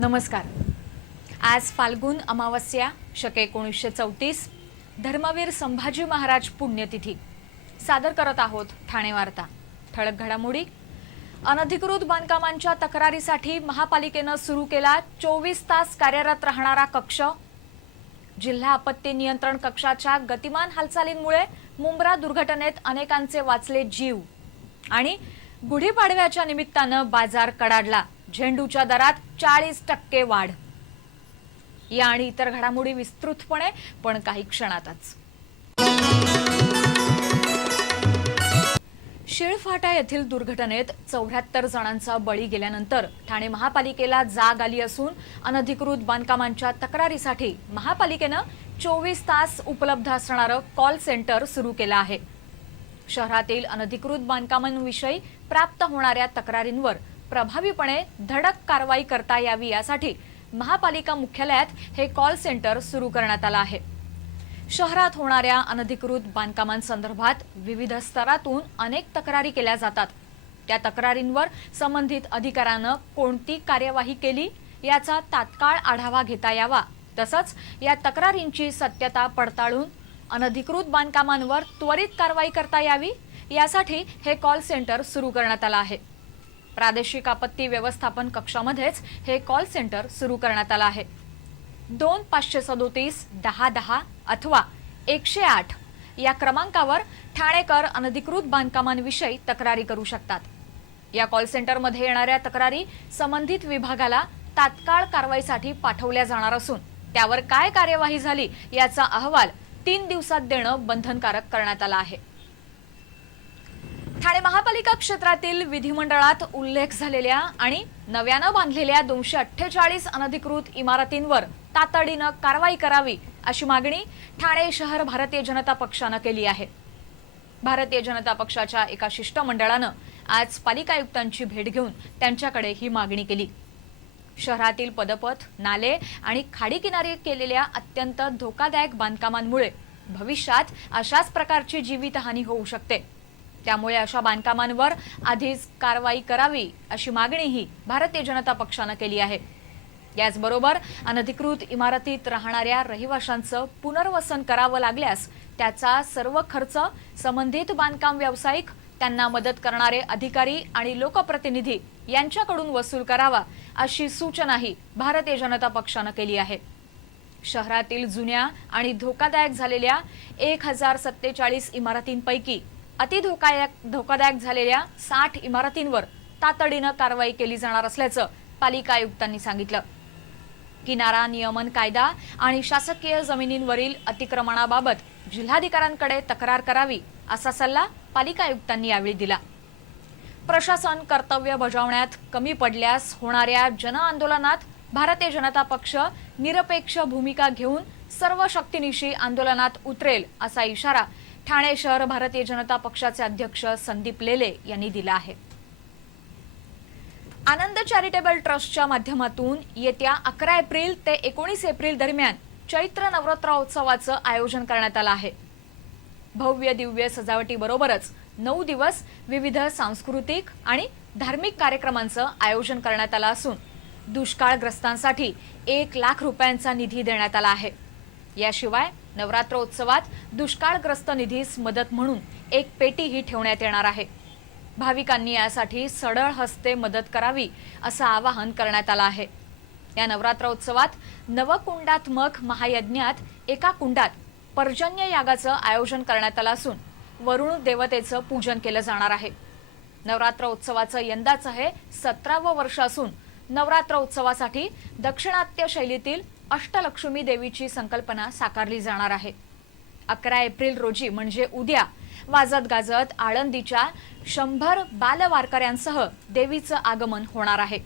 नमस्कार। आज फाल्गुन अमावस्या शके 1934 धर्मवीर संभाजी महाराज पुण्यतिथी सादर करत आहोत ठाणे वार्ता। ठळक घडामोडी। अनधिकृत बांधकामांच्या तक्रारीसाठी महापालिकेने सुरू केला 24 तास कार्यरत राहणारा कक्ष। जिल्हा आपत्ती नियंत्रण कक्षाच्या गतिमान हालचालींमुळे मुंब्रा दुर्घटनेत अनेकांचे वाचले जीव। आणि गुढीपाडव्याच्या निमित्ताने बाजार कडाडला, झेंडूच्या दरात 40% वाढ। या आणि इतर घडामोडी विस्तृतपणे पण काही क्षणातच। शिळफाटा येथील दुर्घटनेत 74 जणांचा बळी गेल्यानंतर ठाणे महापालिकेला जाग आली असून अनधिकृत बांधकामांच्या तक्रारीसाठी महापालिकेने 24 तास उपलब्ध असणारं कॉल सेंटर सुरू केलं आहे। शहरातील अनधिकृत बांधकामांविषयी प्राप्त होणाऱ्या तक्रारींवर प्रभावीपणे धडक कारवाई करता यावी यासाठी महापालिका मुख्यालयात हे कॉल सेंटर सुरू करण्यात आलं आहे। शहरात होणाऱ्या अनधिकृत बांधकामांसंदर्भात विविध स्तरातून अनेक तक्रारी केल्या जातात। त्या तक्रारींवर संबंधित अधिकाऱ्याने कोणती कार्यवाही केली याचा तात्काळ आढावा घेता यावा, तसंच या तक्रारींची सत्यता पडताळून अनधिकृत बांधकामांवर त्वरित कारवाई करता यावी यासाठी हे कॉल सेंटर सुरू करण्यात आलं आहे। प्रादेशिक आपत्ती व्यवस्थापन कक्षामध्येच हे कॉल सेंटर सुरू करण्यात आलं आहे। 2537-1010 अथवा 108 या क्रमांकावर ठाणेकर अनधिकृत बांधकामांविषयी तक्रारी करू शकतात। या कॉल सेंटरमध्ये येणाऱ्या तक्रारी संबंधित विभागाला तात्काळ कारवाईसाठी पाठवल्या जाणार असून त्यावर काय कार्यवाही झाली याचा अहवाल 3 दिवसात देणं बंधनकारक करण्यात आलं आहे। ठाणे महापालिका क्षेत्रातील विधिमंडळात उल्लेख झालेल्या आणि नव्यानं बांधलेल्या 248 अनधिकृत इमारतींवर तातडीनं कारवाई करावी अशी मागणी ठाणे शहर भारतीय जनता पक्षानं केली आहे। भारतीय जनता पक्षाच्या एका शिष्टमंडळानं आज पालिका आयुक्तांची भेट घेऊन त्यांच्याकडे ही मागणी केली। शहरातील पदपथ, नाले आणि खाडीकिनारी केलेल्या अत्यंत धोकादायक बांधकामांमुळे भविष्यात अशाच प्रकारची जीवितहानी होऊ शकते। त्यामुळे अशा बांधकामांवर आधीच कारवाई करावी अशी मागणीही भारतीय जनता पक्षानं केली आहे। याचबरोबर अनधिकृत इमारतीत राहणाऱ्या रहिवाशांचं पुनर्वसन करावं लागल्यास त्याचा सर्व खर्च संबंधित बांधकाम व्यावसायिक, त्यांना मदत करणारे अधिकारी आणि लोकप्रतिनिधी यांच्याकडून वसूल करावा अशी सूचनाही भारतीय जनता पक्षानं केली आहे। शहरातील जुन्या आणि धोकादायक झालेल्या 1047 इमारतींपैकी धोकादायक झालेल्या 60 इमारतींवर तातडीनं कारवाई केली जाणार असल्याचं पालिका आयुक्तांनी सांगितलं। किनारा नियमन कायदा आणि शासकीय जमिनींवरील अतिक्रमणाबाबत जिल्हाधिकाऱ्यांकडे तक्रार करावी असा सल्ला पालिका आयुक्तांनी यावेळी दिला। प्रशासन कर्तव्य बजावण्यात कमी पडल्यास होणाऱ्या जनआंदोलनात भारतीय जनता पक्ष निरपेक्ष भूमिका घेऊन सर्व शक्तीनिशी आंदोलनात उतरेल असा इशारा ठाणे शहर भारतीय जनता पक्षाचे अध्यक्ष संदीप लेले यांनी दिला आहे। आनंद चॅरिटेबल ट्रस्टच्या माध्यमातून येत्या 11 एप्रिल ते 19 एप्रिल दरम्यान चैत्र नवरात्रोत्सवाचं आयोजन करण्यात आलं आहे। भव्य दिव्य सजावटीबरोबरच 9 दिवस विविध सांस्कृतिक आणि धार्मिक कार्यक्रमांचं आयोजन करण्यात आलं असून दुष्काळग्रस्तांसाठी 1 लाख रुपयांचा निधी देण्यात आला आहे। याशिवाय नवरात्रोत्सवात दुष्काळग्रस्त निधीस मदत म्हणून एक पेटीही ठेवण्यात येणार आहे। भाविकांनी यासाठी सढळ हस्ते मदत करावी असं आवाहन करण्यात आलं आहे। या नवरात्रोत्सवात नवकुंडात्मक महायज्ञात एका कुंडात पर्जन्य यागाचं आयोजन करण्यात आलं असून वरुण देवतेचं पूजन केलं जाणार आहे। नवरात्रोत्सवाचं यंदाचं हे 17वं वर्ष असून नवरात्रोत्सवासाठी दक्षिणात्य शैलीतील अष्टलक्ष्मी देवीची संकल्पना साकारली जाणार आहे। 11 एप्रिल रोजी म्हणजे उद्या वाजत गाजत आळंदीच्या 100 बालवारकऱ्यांसह देवीचं आगमन होणार आहे।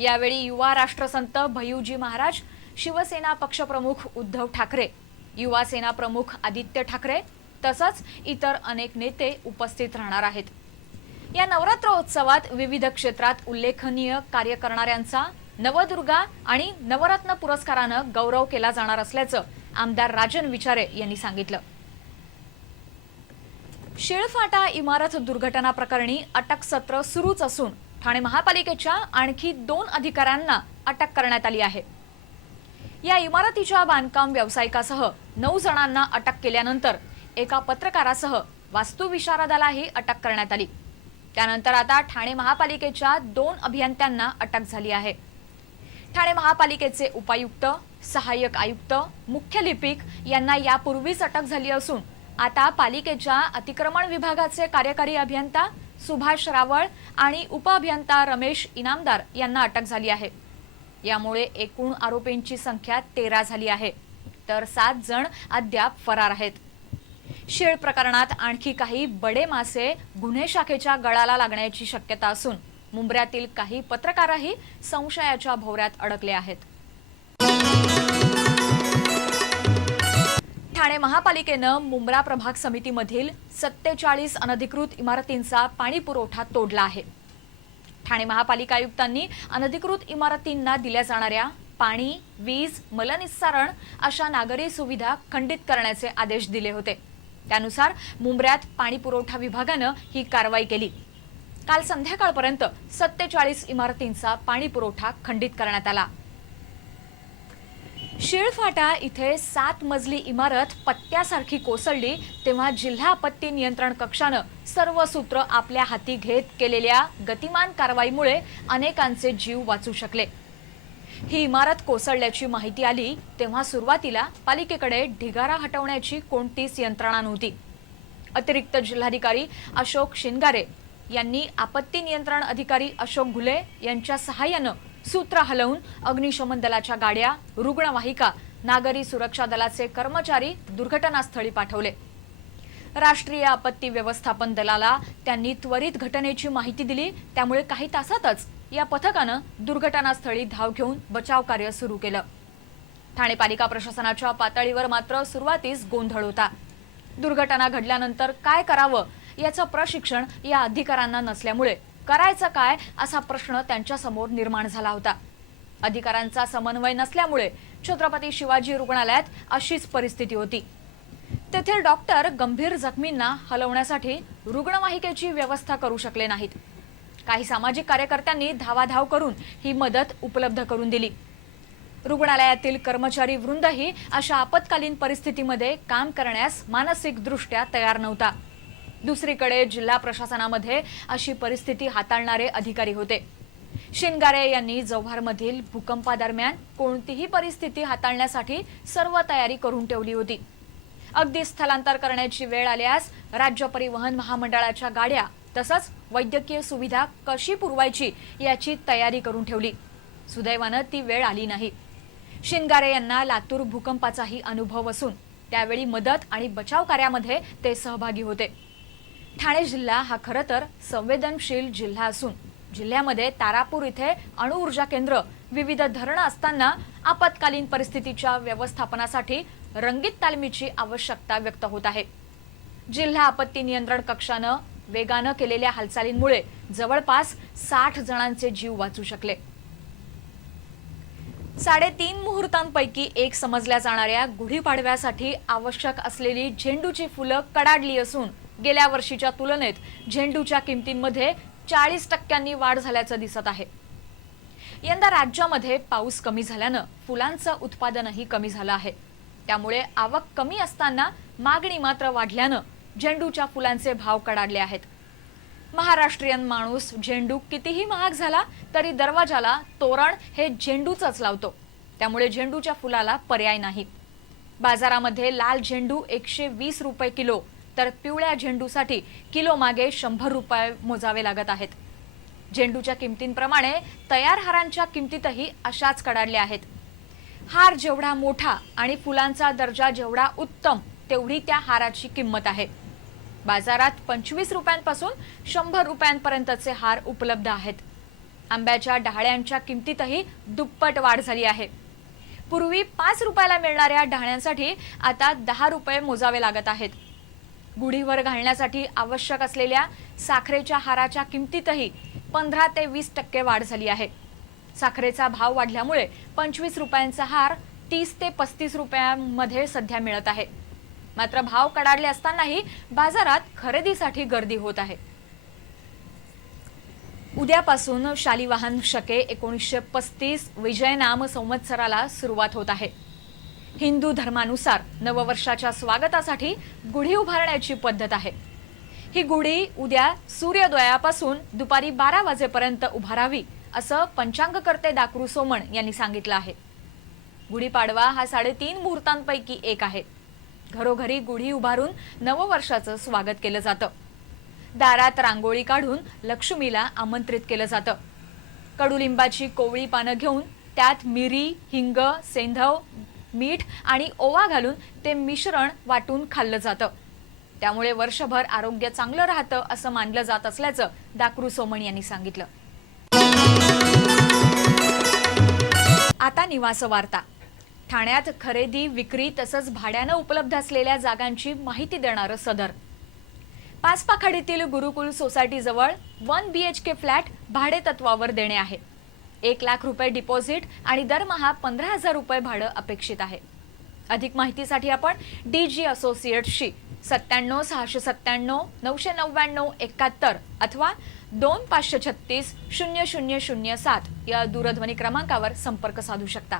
यावेळी युवा राष्ट्रसंत भैयूजी महाराज, शिवसेना पक्षप्रमुख उद्धव ठाकरे, युवा सेना प्रमुख आदित्य ठाकरे तसंच इतर अनेक नेते उपस्थित राहणार आहेत। या नवरात्रोत्सवात विविध क्षेत्रात उल्लेखनीय कार्य करणाऱ्यांचा नवदुर्गा आणि नवरत्न पुरस्कारानं गौरव केला जाणार असल्याचं आमदार राजन विचारे यांनी सांगितलं। शिळफाटा इमारत दुर्घटना प्रकरणी अटक सत्र सुरूच असून ठाणे महापालिकेच्या आणखी 2 अधिकाऱ्यांना अटक करण्यात आली आहे। या इमारतीच्या बांधकाम व्यावसायिकासह 9 जणांना अटक केल्यानंतर एका पत्रकारासह वास्तुविशारदालाही अटक करण्यात आली। त्यानंतर आता ठाणे महापालिकेच्या 2 अभियंत्यांना अटक झाली आहे। ठाणे महापालिकेचे उपायुक्त, सहाय्यक आयुक्त, मुख्य लिपिक यांना यापूर्वीच अटक झाली असून आता पालिकेच्या अतिक्रमण विभागाचे कार्यकारी अभियंता सुभाष रावळ आणि उपअभियंता रमेश इनामदार यांना अटक झाली आहे। यामुळे एकूण आरोपींची संख्या 13 झाली आहे, तर 7 जण अद्याप फरार आहेत। शीळ प्रकरणात आणखी काही बडे मासे गुन्हे शाखेच्या गळाला लागण्याची शक्यता असून मुंब्र्यातील काही पत्रकारही संशयाच्या भोवऱ्यात अडकले आहेत। ठाणे महापालिकेनं मुंब्रा प्रभाग समितीमधील 47 अनधिकृत इमारतींचा पाणी पुरवठा तोडला आहे। ठाणे महापालिका आयुक्तांनी अनधिकृत इमारतींना दिल्या जाणाऱ्या पाणी, वीज, मलनिस्सारण अशा नागरी सुविधा खंडित करण्याचे आदेश दिले होते। त्यानुसार मुंब्र्यात पाणी पुरवठा विभागानं ही कारवाई केली। काल संध्याकाळपर्यंत 47 इमारतींचा पाणी पुरवठा खंडित करण्यात आला। शीळफाटा इथे 7 मजली इमारत पत्त्यासारखी कोसळली तेव्हा जिल्हा आपत्ती नियंत्रण कक्षानं सर्व सूत्र आपल्या हाती घेत केलेल्या गतिमान कारवाईमुळे अनेकांचे जीव वाचू शकले। ही इमारत कोसळल्याची माहिती आली तेव्हा सुरुवातीला पालिकेकडे ढिगारा हटवण्याची कोणतीच यंत्रणा नव्हती। अतिरिक्त जिल्हाधिकारी अशोक शिनगारे यांनी आपत्ती नियंत्रण अधिकारी अशोक घुले यांच्या सहाय्यानं सूत्र हलवून अग्निशमन दलाच्या गाड्या, रुग्णवाहिका, नागरी सुरक्षा दलाचे कर्मचारी दुर्घटनास्थळी पाठवले। राष्ट्रीय आपत्ती व्यवस्थापन दलाला त्यांनी त्वरित घटनेची माहिती दिली, त्यामुळे काही तासातच या पथकानं दुर्घटनास्थळी धाव घेऊन बचाव कार्य सुरू केलं। ठाणे पालिका प्रशासनाच्या पातळीवर मात्र सुरुवातीस गोंधळ होता। दुर्घटना घडल्यानंतर काय करावं याचं प्रशिक्षण या अधिकाऱ्यांना नसल्यामुळे करायचं काय असा प्रश्न त्यांच्या समोर निर्माण झाला होता। अधिकाऱ्यांचा समन्वय नसल्यामुळे छत्रपती शिवाजी रुग्णालयात अशीच परिस्थिती होती। तेथील डॉक्टर गंभीर जखमींना हलवण्यासाठी रुग्णवाहिकेची व्यवस्था करू शकले नाहीत। काही सामाजिक कार्यकर्त्यांनी धावाधाव करून ही मदत उपलब्ध करून दिली। रुग्णालयातील कर्मचारी वृंदही अशा आपत्कालीन परिस्थितीमध्ये काम करण्यास मानसिकदृष्ट्या तयार नव्हता। दुसरीकडे जिल्हा प्रशासनामध्ये अशी परिस्थिती हाताळणारे अधिकारी होते। शिनगारे यांनी जव्हारमधील भूकंपादरम्यान कोणतीही परिस्थिती हाताळण्यासाठी सर्व तयारी करून ठेवली होती। अगदी स्थलांतर करण्याची वेळ आल्यास राज्य परिवहन महामंडळाच्या गाड्या तसंच वैद्यकीय सुविधा कशी पुरवायची याची तयारी करून ठेवली। सुदैवानं ती वेळ आली नाही। शिनगारे यांना लातूर भूकंपाचाही अनुभव असून त्यावेळी मदत आणि बचाव कार्यामध्ये ते सहभागी होते। ठाणे जिल्हा हा खरं तर संवेदनशील जिल्हा असून जिल्ह्यामध्ये तारापूर इथे अणुऊर्जा केंद्र, विविध धरणं असताना आपत्कालीन परिस्थितीच्या व्यवस्थापनासाठी रंगीत तालमीची आवश्यकता व्यक्त होत आहे। जिल्हा आपत्ती नियंत्रण कक्षानं वेगानं केलेल्या हालचालींमुळे जवळपास 60 जणांचे जीव वाचू शकले। 3.5 मुहूर्तांपैकी एक समजल्या जाणाऱ्या गुढीपाडव्यासाठी आवश्यक असलेली झेंडूची फुलं कडाडली असून गेल्या वर्षीच्या तुलनेत झेंडूच्या किमतींमध्ये 40% वाढ झाल्याचं दिसत आहे। यंदा राज्यामध्ये पाऊस कमी झाल्यानं फुलांचं उत्पादनही कमी झालं आहे। त्यामुळे आवक कमी असताना मागणी मात्र वाढल्यानं झेंडूच्या फुलांचे भाव कडाडले आहेत। महाराष्ट्रीयन माणूस झेंडू कितीही महाग झाला तरी दरवाजाला तोरण हे झेंडूचंच लावतो, त्यामुळे झेंडूच्या फुलाला पर्याय नाही। बाजारामध्ये लाल झेंडू 120 रुपये किलो तर पिवळ्या झेंडूसाठी किलो मागे 100 रुपये मोजावे लागत आहेत। झेंडूच्या किमतींप्रमाणे तयार हारांच्या किमतीतही अशाच कडाडल्या आहेत। हार जेवढा मोठा आणि फुलांचा दर्जा जेवढा उत्तम तेवढी त्या हाराची किंमत आहे। बाजारात 25 रुपयांपासून 100 रुपयांपर्यंतचे हार उपलब्ध आहेत। आंब्याच्या डहाळ्यांच्या किमतीतही दुप्पट वाढ झाली आहे। पूर्वी 5 रुपयाला मिळणाऱ्या डहाळ्यांसाठी आता 10 रुपये मोजावे लागत आहेत। गुढीवर घालण्यासाठी आवश्यक असलेल्या साखरेच्या हाराच्या किमतीतही 15 ते 20% वाढ झाली आहे। साखरेचा भाव वाढल्यामुळे 25 रुपयांचा हार 30 ते 35 रुपयांमध्ये सध्या मिळत आहे। मात्र भाव कडाडले असतानाही बाजारात खरेदीसाठी गर्दी होत आहे। उद्यापासून शालिवाहन शके 1935 विजयनाम संवत्सराला सुरुवात होत आहे. हिंदू धर्मानुसार नववर्षाच्या स्वागतासाठी गुढी उभारण्याची पद्धत आहे. ही गुढी उद्या सूर्योदयापासून दुपारी 12 वाजेपर्यंत उभारावी असं पंचांगकर्ते दाकरू सोमण यांनी सांगितलं आहे. गुढीपाडवा हा 3.5 मुहूर्तांपैकी एक आहे. घरोघरी गुढी उभारून नववर्षाचं स्वागत केलं जातं. दारात रांगोळी काढून लक्ष्मीला आमंत्रित केलं जातं. कडुलिंबाची कोवळी पानं घेऊन त्यात मिरी, हिंग, सेंधव, मीठ आणि ओवा घालून ते मिश्रण वाटून खाल्लं जातं. त्यामुळे वर्षभर आरोग्य चांगलं राहतं असं मानलं जात असल्याचं दाकरू सोमण यांनी सांगितलं. आता निवास वार्ता. ठाण्यात खरेदी, विक्री तसंच भाड्यानं उपलब्ध असलेल्या जागांची माहिती देणारं सदर. पाचपाखाडीतील गुरुकुल सोसायटी जवळ 1 BHK फ्लॅट भाडे तत्वावर देणे आहे. 1 लाख रुपये डिपॉझिट आणि दरमहा 15,000 रुपये भाडं अपेक्षित आहे. अधिक माहितीसाठी आपण DG असोसिएट्सशी 97 697 999 71 अथवा 2536 0007 या दूरध्वनी क्रमांकावर संपर्क साधू शकता.